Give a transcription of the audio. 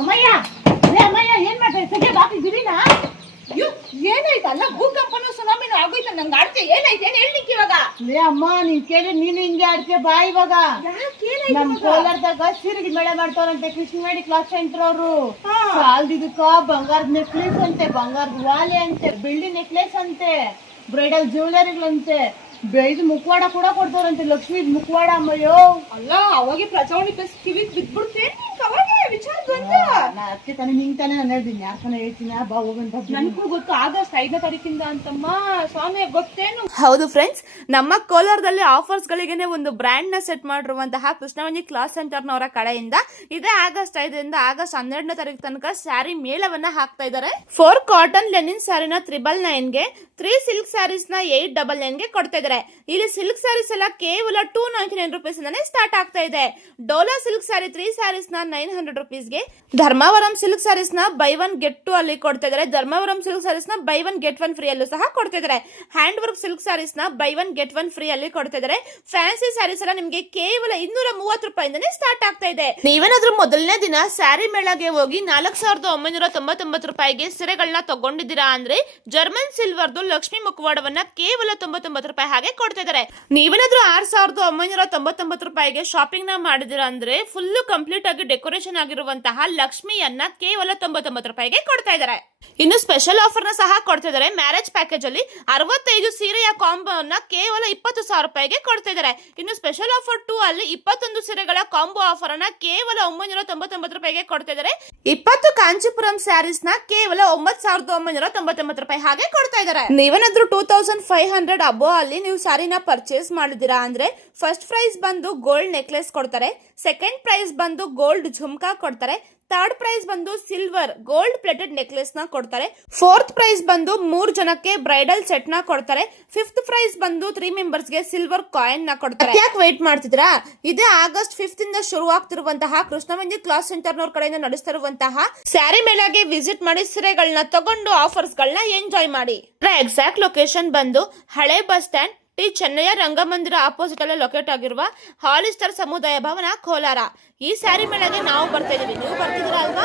ಅಮ್ಮಯ್ಯ ಅಮ್ಮಯ್ಯ ಏನ್ ಮಾಡ್ತಾರೆ ಸದ್ಯ ಬಾಕಿ ಬಿಡಿನಾ? ಅಯ್ಯೋ ಏನಾಯ್ತು? ಅಲ್ಲ ಭೂಕಂಪನೂ ಸುನಾಮಿನೂ ಆಗೋಯ್ತು. ನಂಗೆ ಆಡ್ತೆ ಏನಾಯ್ತು ಏನ್ ಹೇಳ್ಲಿಕ್ಕೆ ಇವಾಗ? ಅಮ್ಮ ನೀನ್ ಕೇಳಿ ನೀನು ಹಿಂಗೆ ಆಡ್ತೀಯ ಬಾ ಇವಾಗ. ನಮ್ ಕೋಲಾರದಾಗ ಸಿರಿಗಿ ಮೇಳ ಮಾಡ್ತಾರಂತೆ ಕೃಷ್ಣವೇಣಿ ಕ್ಲಾಸ್ ಸೆಂಟರ್ ಅವರು. ಸಾಲ್ದಿದಕ್ಕ ಬಂಗಾರದ ನೆಕ್ಲೆಸ್ ಅಂತೆ, ಬಂಗಾರದ ವಾಲೆ ಅಂತೆ, ಬೆಳ್ಳಿ ನೆಕ್ಲೆಸ್ ಅಂತೆ, ಬ್ರೈಡಲ್ ಜ್ಯುವೆಲರಿಗಳಂತೆ, ಇದು ಮುಖವಾಡ ಕೂಡ ಕೊಡ್ತಾರಂತೆ, ಲಕ್ಷ್ಮೀ ಮುಖವಾಡ. ಅಮ್ಮಯ್ಯೋ ಅಲ್ಲ ಅವಾಗೆ ಪ್ರಜಾವಣಿ ಪ್ಲಸ್ ಕಿವಿಗ್ ಬಿದ್ಬಿಡ್ತೇನೆ ಅವಾಗೆ ವಿಚಾರ ಬಂದ. ಅದಕ್ಕೆ ತಾನೇ ನಿಂಗ್ ತಾನೇ ನಾನು ಹೇಳ್ತೀನಿ, ಯಾಕಂದ್ರೆ ಹೇಳ್ತೀನಿ ಬಾ ಹೋಗಂತ. ನನ್ಗೂ ಗೊತ್ತು ಆಗಸ್ಟ್ 5ನೇ ತಾರೀಕಿಂದ ಅಂತಮ್ಮ. ಸ್ವಾಮಿ ಗೊತ್ತೇನು? ಹೌದು ಫ್ರೆಂಡ್ಸ್, ನಮ್ಮ ಕೋಲಾರದಲ್ಲಿ ಆಫರ್ಸ್ ಗಳಿಗೆನೆ ಒಂದು ಬ್ರ್ಯಾಂಡ್ ನ ಸೆಟ್ ಮಾಡಿರುವಂತಹ ಕೃಷ್ಣವೇಣಿ ಕ್ಲಾಸ್ ಸೆಂಟರ್ ನವರ ಕಡೆಯಿಂದ ಇದೇ ಆಗಸ್ಟ್ 5ರಿಂದ ಆಗಸ್ಟ್ 12ನೇ ತಾರೀಕು ತನಕ ಸ್ಯಾರಿ ಮೇಳವನ್ನ ಹಾಕ್ತಾ ಇದ್ದಾರೆ. 4 ಕಾಟನ್ ಲೆನಿನ್ ಸ್ಯಾರಿನ 999ಗೆ, 3 ಸಿಲ್ಕ್ ಸ್ಯಾರೀಸ್ ನ 899ಗೆ ಕೊಡ್ತಾ ಇದ್ದಾರೆ. ಇಲ್ಲಿ ಸಿಲ್ಕ್ ಸ್ಯಾರೀಸ್ ಎಲ್ಲ ಕೇವಲ 299 ರುಪೀಸ್ ಇಂದಾನೆ ಸ್ಟಾರ್ಟ್ ಆಗ್ತಾ ಇದೆ. ಡೋಲಾ ಸಿಲ್ಕ್ ಸ್ಯಾರಿ 3 ಸ್ಯಾರೀಸ್ ನ 900 ರುಪೀಸ್ಗೆ, ಧರ್ಮಾವರಂ ಸಿಲ್ಕ್ ಸ್ಯಾರೀಸ್ ನ ಬೈ 1 get 2 ಅಲ್ಲಿ ಕೊಡ್ತಾ ಇದ್ದಾರೆ. ಧರ್ಮಾವರಂ ಸಿಲ್ಕ್ ಸ್ಯಾರೀಸ್ ನ ಬೈ 1 get 1 ಫ್ರೀ ಅಲ್ಲೂ ಸಹ ಕೊಡ್ತಾ ಇದ್ದಾರೆ. ಹ್ಯಾಂಡ್ ವರ್ಕ್ ಸಿಲ್ಕ್ ಸ್ಯಾರೀಸ್ ನ ಬೈ 1 get 1 ಫ್ರೀ ಅಲ್ಲಿ ಕೊಡ್ತಾ ಇದ್ದಾರೆ. ಫ್ಯಾನ್ಸಿ ಸ್ಯಾರೀಸ್ ಎಲ್ಲ ನಿಮಗೆ ಕೇವಲ 230 ರೂಪಾಯಿಂದಾನೇ ಸ್ಟಾರ್ಟ್ ಆಗ್ತಾ ಇದೆ. ನೀವೇನಾದ್ರೂ ಮೊದಲನೇ ದಿನ ಸ್ಯಾರಿ ಮೇಳಗೆ ಹೋಗಿ 4999 ರೂಪಾಯಿಗೆ ಸೀರೆಗಳನ್ನ ತಗೊಂಡಿದ್ದೀರಾ ಅಂದ್ರೆ ಜರ್ಮನ್ ಸಿಲ್ವರ್ದು ಲಕ್ಷ್ಮಿ ಮುಖವಾಡವನ್ನ ಕೇವಲ 99 ರೂಪಾಯಿ ಹಾಗೆ ಕೊಡ್ತಾ ಇದ್ದಾರೆ. ನೀವೇನಾದ್ರೂ 6999 ರೂಪಾಯಿಗೆ ಶಾಪಿಂಗ್ ನ ಮಾಡಿದಿರಾ ಅಂದ್ರೆ ಫುಲ್ ಕಂಪ್ಲೀಟ್ ಆಗಿ ಡೆಕೋರೇಷನ್ ಆಗಿರುವಂತಹ ಲಕ್ಷ್ಮಿಯನ್ನ ಕೇವಲ 99 ರೂಪಾಯಿಗೆ ಕೊಡ್ತಾ ಇದ್ದಾರೆ. ಇನ್ನು ಸ್ಪೆಷಲ್ ಆಫರ್ ನ ಸಹ ಕೊಡ್ತಾ ಇದ್ದಾರೆ. ಮ್ಯಾರೇಜ್ ಪ್ಯಾಕೇಜ್ ಅಲ್ಲಿ 65 ಸೀರೆಯ ಕಾಂಬೋ ಅನ್ನ ಕೇವಲ 20,000 ರೂಪಾಯಿಗೆ ಕೊಡ್ತಾ ಇದ್ದಾರೆ. ಇನ್ನು ಸ್ಪೆಷಲ್ ಆಫರ್ 2 ಅಲ್ಲಿ 21 ಸೀರೆಗಳ ಕಾಂಬೋ ಆಫರ್ ಅನ್ನ ಕೇವಲ 999 ರೂಪಾಯಿಗೆ ಕೊಡ್ತಾ ಇದ್ದಾರೆ. 20 ಕಾಂಚೀಪುರಂ ಸ್ಯಾರೀಸ್ ನ ಕೇವಲ 9,999 ರೂಪಾಯಿ ಹಾಗೆ ಕೊಡ್ತಾ ಇದ್ದಾರೆ. ನೀವೇನಾದ್ರೂ 2500 ಅಬೋ ಅಲ್ಲಿ ನೀವು ಸ್ಯಾರಿನ ಪರ್ಚೇಸ್ ಮಾಡಿದೀರಾ ಅಂದ್ರೆ ಫಸ್ಟ್ ಪ್ರೈಸ್ ಬಂದು ಗೋಲ್ಡ್ ನೆಕ್ಲೆಸ್ ಕೊಡ್ತಾರೆ, ಸೆಕೆಂಡ್ ಪ್ರೈಸ್ ಬಂದು ಗೋಲ್ಡ್ ಝುಮ್ಕಾ ಕೊಡ್ತಾರೆ, ಥರ್ಡ್ ಪ್ರೈಸ್ ಬಂದು ಸಿಲ್ವರ್ ಗೋಲ್ಡ್ ಪ್ಲೇಟೆಡ್ ನೆಕ್ಲೆಸ್ ನ ಕೊಡ್ತಾರೆ, ಫೋರ್ತ್ ಪ್ರೈಸ್ ಬಂದು 3 ಜನಕ್ಕೆ ಬ್ರೈಡಲ್ ಸೆಟ್ ನ ಕೊಡ್ತಾರೆ, ಫಿಫ್ತ್ ಪ್ರೈಸ್ ಬಂದು 3 ಮೆಂಬರ್ಸ್ ಗೆ ಸಿಲ್ವರ್ ಕಾಯಿನ್ ನ ಕೊಡ್ತಾರೆ. ಯಾಕೆ ವೇಟ್ ಮಾಡ್ತಿದ್ರಾ? ಇದೇ ಆಗಸ್ಟ್ 5 ಇಂದ ಶುರು ಆಗ್ತಿರುವಂತಹ ಕೃಷ್ಣವೇಣಿ ಕ್ಲಾಸ್ ಸೆಂಟರ್ ನವರ ಕಡೆಯಿಂದ ನಡೆಸ್ತಿರುವಂತಹ ಸ್ಯಾರಿ ಮೇಳಗೆ ವಿಸಿಟ್ ಮಾಡಿ ಸೀರೆಗಳನ್ನ ತಗೊಂಡು ಆಫರ್ಸ್ ಗಳನ್ನ ಎಂಜಾಯ್ ಮಾಡಿ. ಎಕ್ಸಾಕ್ಟ್ ಲೊಕೇಶನ್ ಬಂದು ಹಳೆ bus stand T Chennayya Rangamandira opposite ಅಲ್ಲೇ ಲೊಕೇಟ್ ಆಗಿರುವ ಹಾಲಿಸ್ಟರ್ ಸಮುದಾಯ ಭವನ ಕೋಲಾರ. ಈ ಸ್ಯಾರಿ ಮೇಳಗೆ ನಾವು ಬರ್ತಾ ಇದೀವಿ, ನೀವು ಬರ್ತಿದ್ದೀರಾ ಅಲ್ವಾ?